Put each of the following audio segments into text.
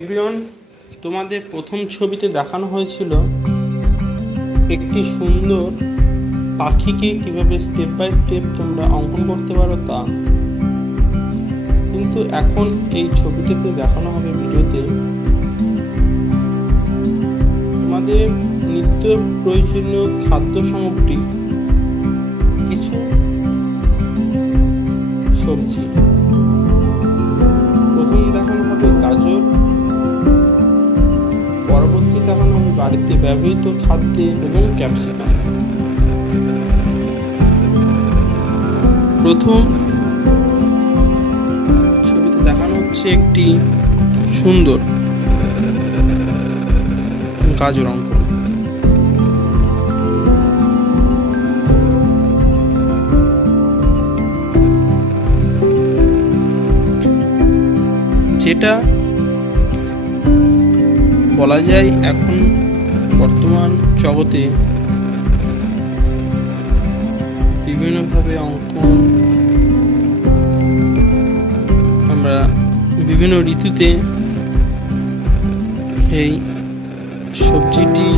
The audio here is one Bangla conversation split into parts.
এভরিওয়ান, তোমাদের প্রথম ছবিতে দেখানো হয়েছিল একটি সুন্দর পাখিকে কিভাবে স্টেপ বাই স্টেপ তোমরা অঙ্কন করতে পারো তা। কিন্তু এখন এই ছবিটিতে দেখানো হবে ভিডিওতে তোমাদের নিত্য প্রয়োজনীয় খাদ্য সামগ্রী, কিছু সবজি। প্রথম দেখানো হবে গাজর, পরবর্তী দেখানো হবে বাড়িতে ব্যবহৃত খাদ্য এবং ক্যাপসিকাম। প্রথম ছবিতে দেখানো হচ্ছে একটি সুন্দর গাজর অঙ্কন। যেটা বলা যায় এখন বর্তমান জগতে বিভিন্নভাবে অঙ্কন আমরা বিভিন্ন ঋতুতে এই সবজিটি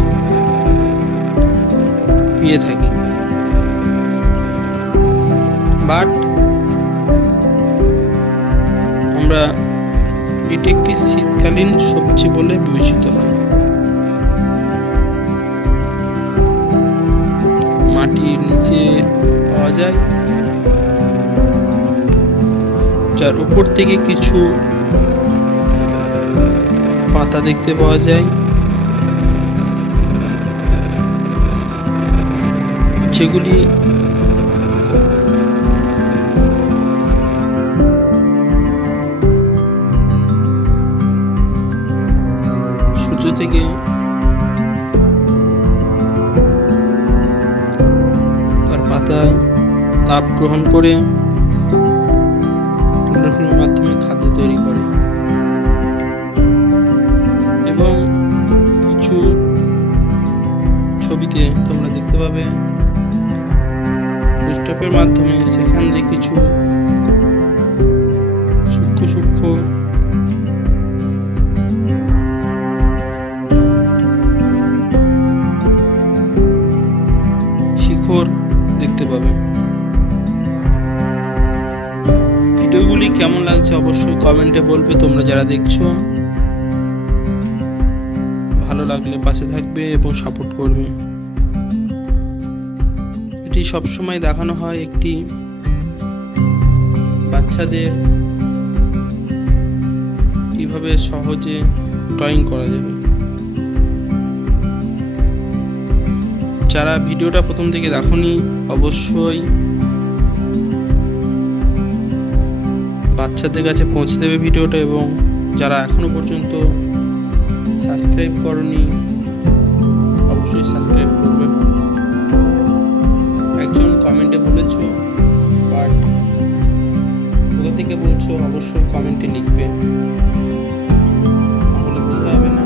পেয়ে থাকি, বাট আমরা এটি একটি শীতকালীন সবজি বলে বিবেচিত হয়। মাটির নিচে পাওয়া যায়, যার উপর থেকে কিছু পাতা দেখতে পাওয়া যায়, যেগুলি সূর্য থেকে তার পাতায় তাপ গ্রহণ করে ক্লোরোফিলের মাধ্যমে খাদ্য তৈরি করে। এবং কিছু ছবিতে তোমরা দেখতে পাবে টেলিস্কোপের মাধ্যমে সেখান থেকে কিছু সূক্ষ্ম সূক্ষ্ম শিখর দেখতে পাবে। ভিডিওগুলি কেমন লাগছে অবশ্যই কমেন্টে বলবে। তোমরা যারা দেখছো, ভালো লাগলে পাশে থাকবে এবং সাপোর্ট করবে। এটি সবসময় দেখানো হয় একটি বাচ্চাদের কিভাবে সহজে ড্রয়িং করা যাবে। যারা ভিডিওটা প্রথম থেকে দেখোনি অবশ্যই বাচ্চাদের কাছে পৌঁছে দেবে ভিডিওটা, এবং যারা এখনো পর্যন্ত সাবস্ক্রাইব করনি অবশ্যই সাবস্ক্রাইব করবে। একজন কমেন্টে বলেছো, বাট কোথা থেকে বলছো অবশ্যই কমেন্টে লিখবে, তাহলে বোঝা যাবে না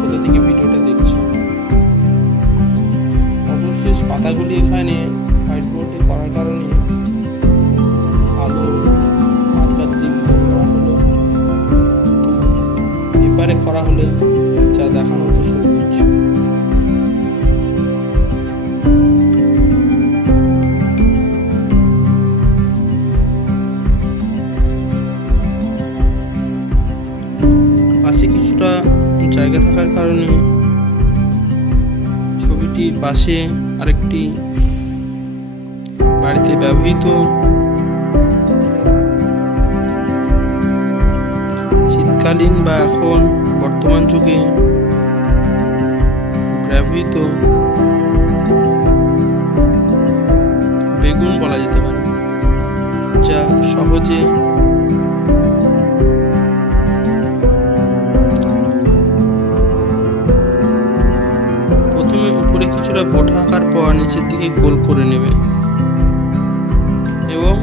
কোথা থেকে ভিডিওটা দেখছো। অবশ্যই পাতাগুলি এখানে হোয়াইট বোর্ডে করার কারণে আলো মার্কার দিয়ে করা হলো, পেপারে করা হলে যা দেখানো হতো সবুজ। পাশে কিছুটা জায়গা থাকার কারণে ছবিটির পাশে আরেকটি বাড়িতে ব্যবহৃত শীতকালীন বা এখন বর্তমান যুগে ব্যবহৃত বেগুন বলা যেতে পারে, যা সহজে প্রথমে উপরে কিছুটা বোটা আঁকার পর নিচের দিকে গোল করে নেবে এবং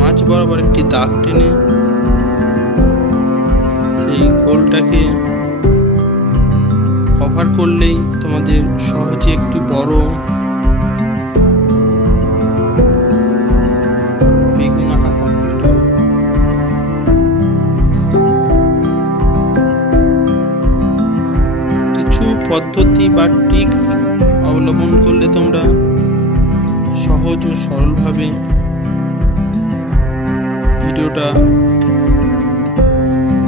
মাঝ বরাবর একটি দাগ টেনে সেই গোলটাকে কভার করলেই তোমাদের সহজে একটি বড় বেগুন আঁকা কমপ্লিট হবে। পদ্ধতি বা ট্রিক্স অবলম্বন করলে তোমরা সহজ ও সরলভাবে ভিডিওটা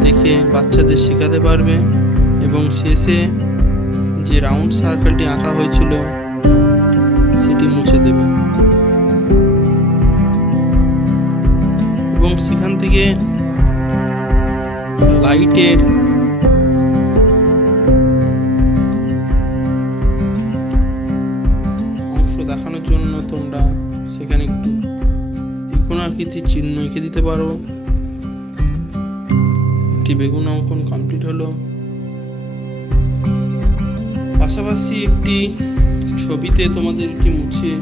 দেখে বাচ্চাদের শেখাতে পারবে এবং শেষে যে রাউন্ড সার্কেলটি আঁকা হয়েছিল সেটি মুছে দেবে এবং সেখান থেকে লাইটের অংশ দেখানোর জন্য তোমরা সেখানে একটু ত্রিকোণ আকৃতির চিহ্ন এঁকে দিতে পারো। একটি বেগুন অঙ্কন কমপ্লিট হলো। পাশাপাশি একটি ছবিতে তোমাদেরকে মুছে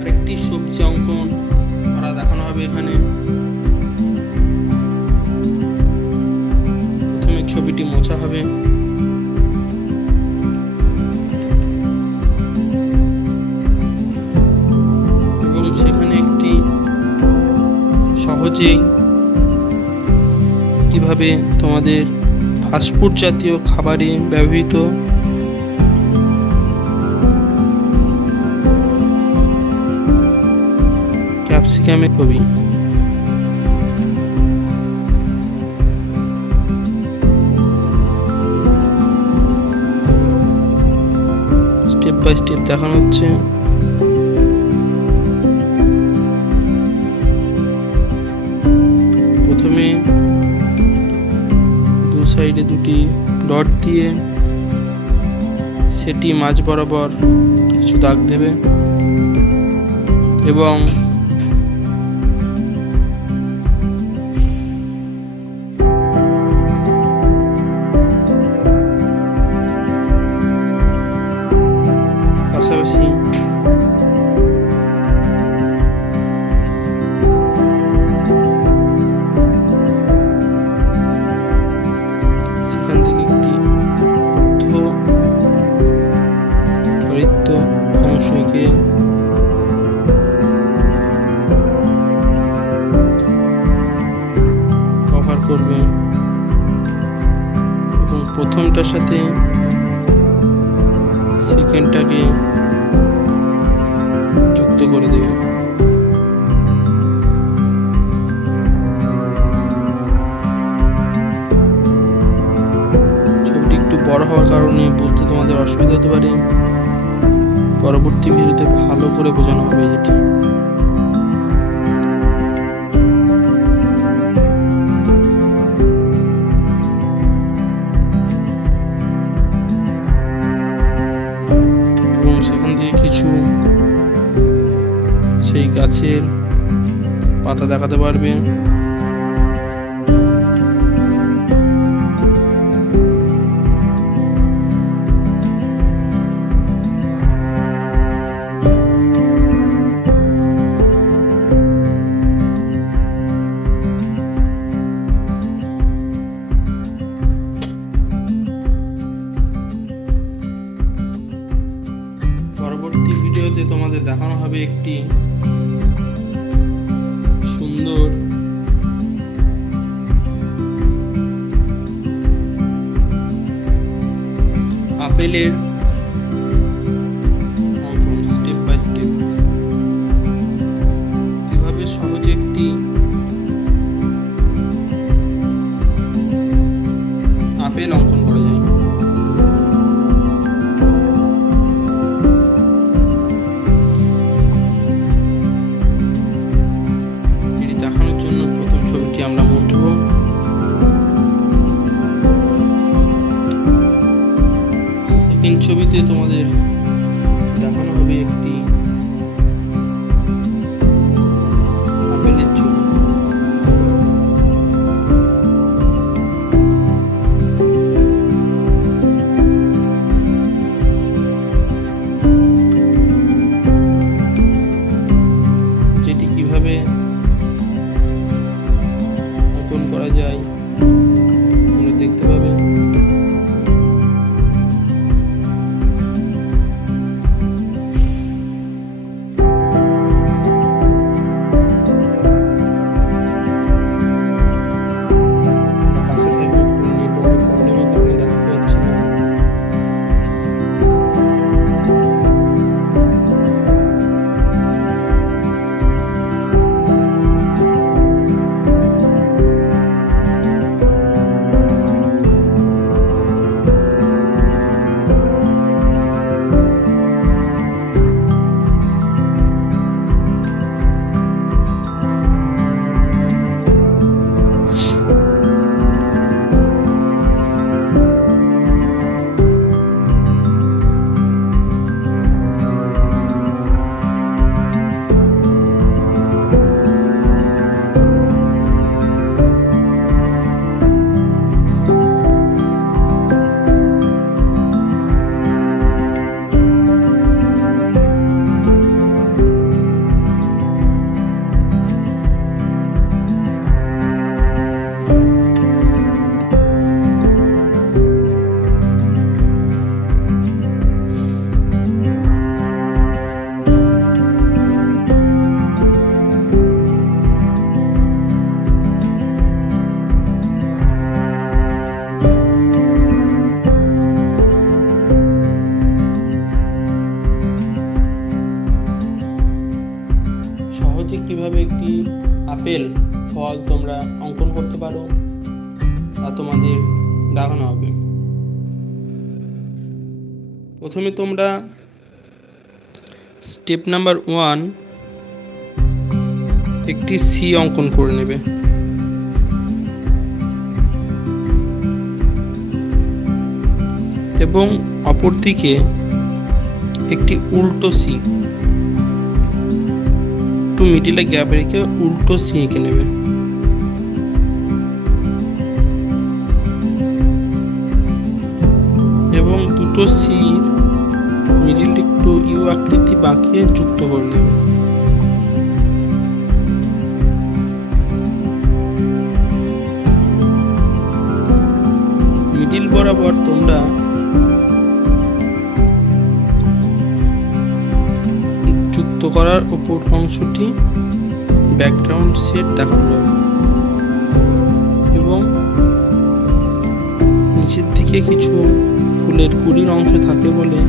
আরেকটি সবজি অঙ্কন করা দেখানো হবে। এখানে প্রথমে ছবিটি মোছা হবে এবং সেখানে একটি সহজেই কিভাবে তোমাদের ফাস্টফুড জাতীয় খাবারে ব্যবহৃত ক্যাপসিকামের ছবি স্টেপ বাই স্টেপ দেখানো হচ্ছে। প্রথমে দু সাইডে দুটি ডট দিয়ে সেটি মাঝ বরাবর কিছু দাগ দেবে এবং পাশাপাশি সেখান থেকে একটি অর্ধ অংশ এঁকে কভার করবে এবং প্রথমটার সাথে সেকেন্ডটাকে যুক্ত করে দেবে। ছবিটি একটু বড় হওয়ার কারণে বুঝতে তোমাদের অসুবিধা হতে পারে, পরবর্তী ভিডিওতে ভালো করে বোঝানো হবে যেটি। এবং সেখান থেকে কিছু সেই গাছের পাতা দেখাতে পারবে। পরবর্তী ভিডিওতে তোমাদের দেখানো হবে একটি সুন্দর আপেলের অঙ্কন স্টেপ বাই স্টেপ, কিভাবে সহজে একটি আপেল অঙ্কন করা যায়। এটি দেখানোর জন্য প্রথম ছবিটি আমরা মুছব। সেকেন্ড ছবিতে তোমাদের দেখানো হবে একটি আপেলের ছবি। যেটি কিভাবে অঙ্কন করা যায় তোমরা দেখতে পাবে। পাশে থাকবে নেটওয়ার্কের প্রবলেমের কারণে সহজে কিভাবে একটি আপেল ফল তোমরা অঙ্কন করতে পারো তা তোমাদের দেখানো হবে। প্রথমে তোমরা স্টেপ নাম্বার 1 একটি সি অঙ্কন করে নেবে। এবং অপরদিকে একটি উল্টো সি, একটু মিডিলে গ্যাপ রেখে উল্টো সি এঁকে নেবে। এবং দুটো সি মিডিলটা একটু ইউ আকৃতি বাঁকিয়ে যুক্ত করে নেবে। মিডিল বরাবর তোমরা যুক্ত করার উপর অংশটি ব্যাকগ্রাউন্ড সেট দেখানো যাবে। এবং নিচের দিকে কিছু ফুলের কুড়ির অংশ থাকে বলে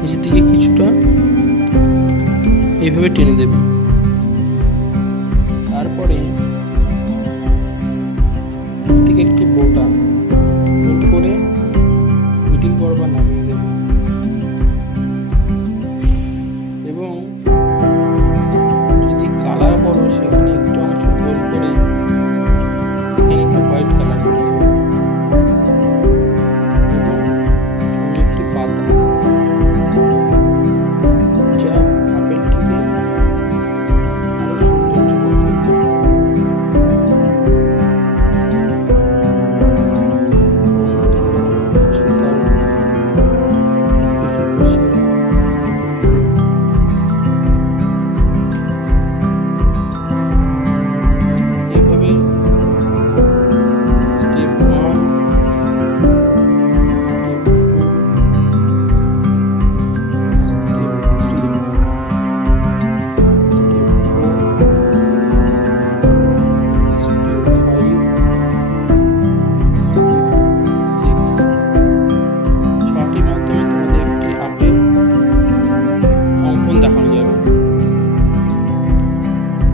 নিচের দিকে কিছুটা এইভাবে টেনে দেবে। তারপরে দিকে একটি বোটা গোল করে মিডিল বরাবর নামিয়ে দেবে। এবং যদি কালার করো সেখানে একটু অংশ গোল করে সেখানে একটু হোয়াইট কালার করে দেবে। এবং সঙ্গে একটি পাতা যা আপেলটিকে আরো সৌন্দর্য করতে দেবে।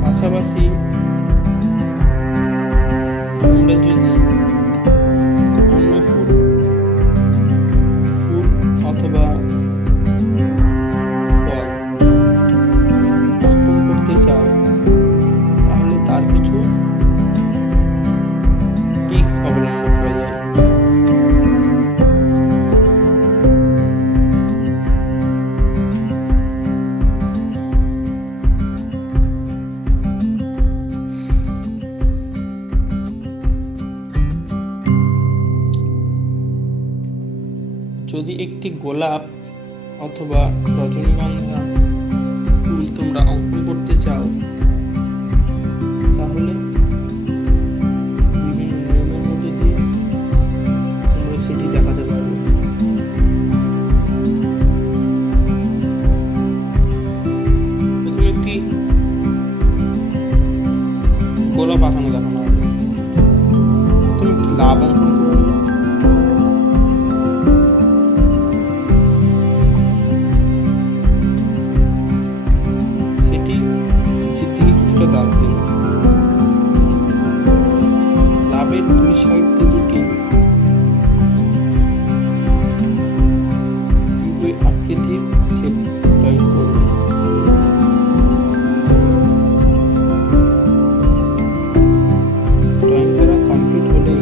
পাশাপাশি তোমরা যদি অন্য ফুল অথবা ফল অঙ্কন করতে চাও তাহলে তার কিছু ট্রিক্স অবলম্বন করা যায়। যদি একটি গোলাপ অথবা রজনীগন্ধা ফুল তোমরা অঙ্কন করতে চাও তাহলে বিভিন্ন নিয়মের মধ্যে দিয়ে তোমরা সেটি দেখাতে পারবে। প্রথমে একটি গোলাপ আঁকানো দেখানো হবে। প্রথমে একটি লাভ অঙ্কন করবে। দাগ দেবে। লাভের দুই সাইডে দুটি আকৃতির শেপ ড্রয়িং করবে। ড্রয়িং করা কমপ্লিট হলে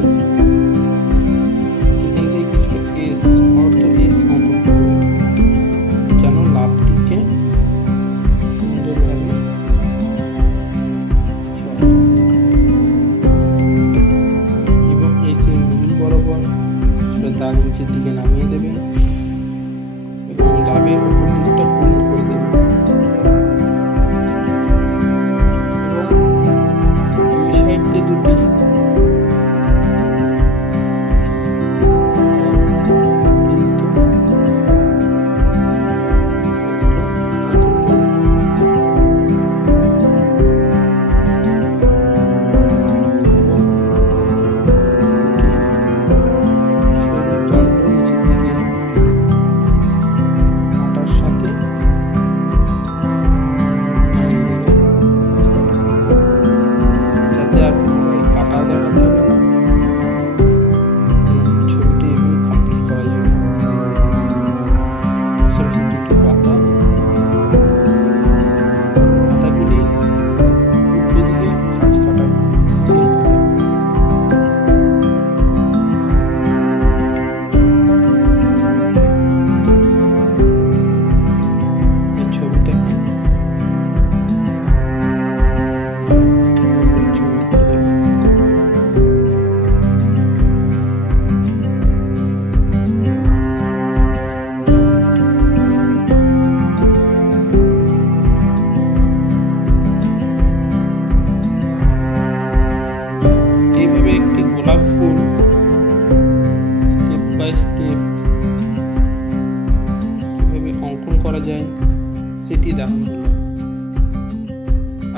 সেখান থেকে কিছু এস অর্ধ এস অঙ্কন করবে যেন লাভটিকে সুন্দরভাবে বরাবর সেটা তার নিচের দিকে নামিয়ে দেবে এবং লাভের উপর দিকটা পূর্ণ করে দেবে। এবং দুই সাইড দিয়ে দুটি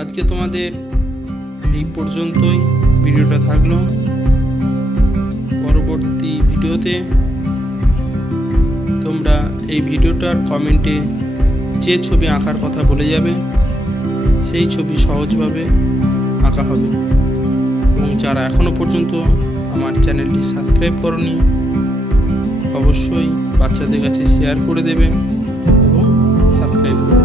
আজকে তোমাদের এই পর্যন্তই ভিডিওটা থাকলো। পরবর্তী ভিডিওতে তোমরা এই ভিডিওটার কমেন্টে যে ছবি আঁকার কথা বলে যাবে সেই ছবি সহজভাবে আঁকা হবে। এবং যারা এখনো পর্যন্ত আমার চ্যানেলটি সাবস্ক্রাইব করনি অবশ্যই বাচ্চাদের কাছে শেয়ার করে দেবে এবং সাবস্ক্রাইব করে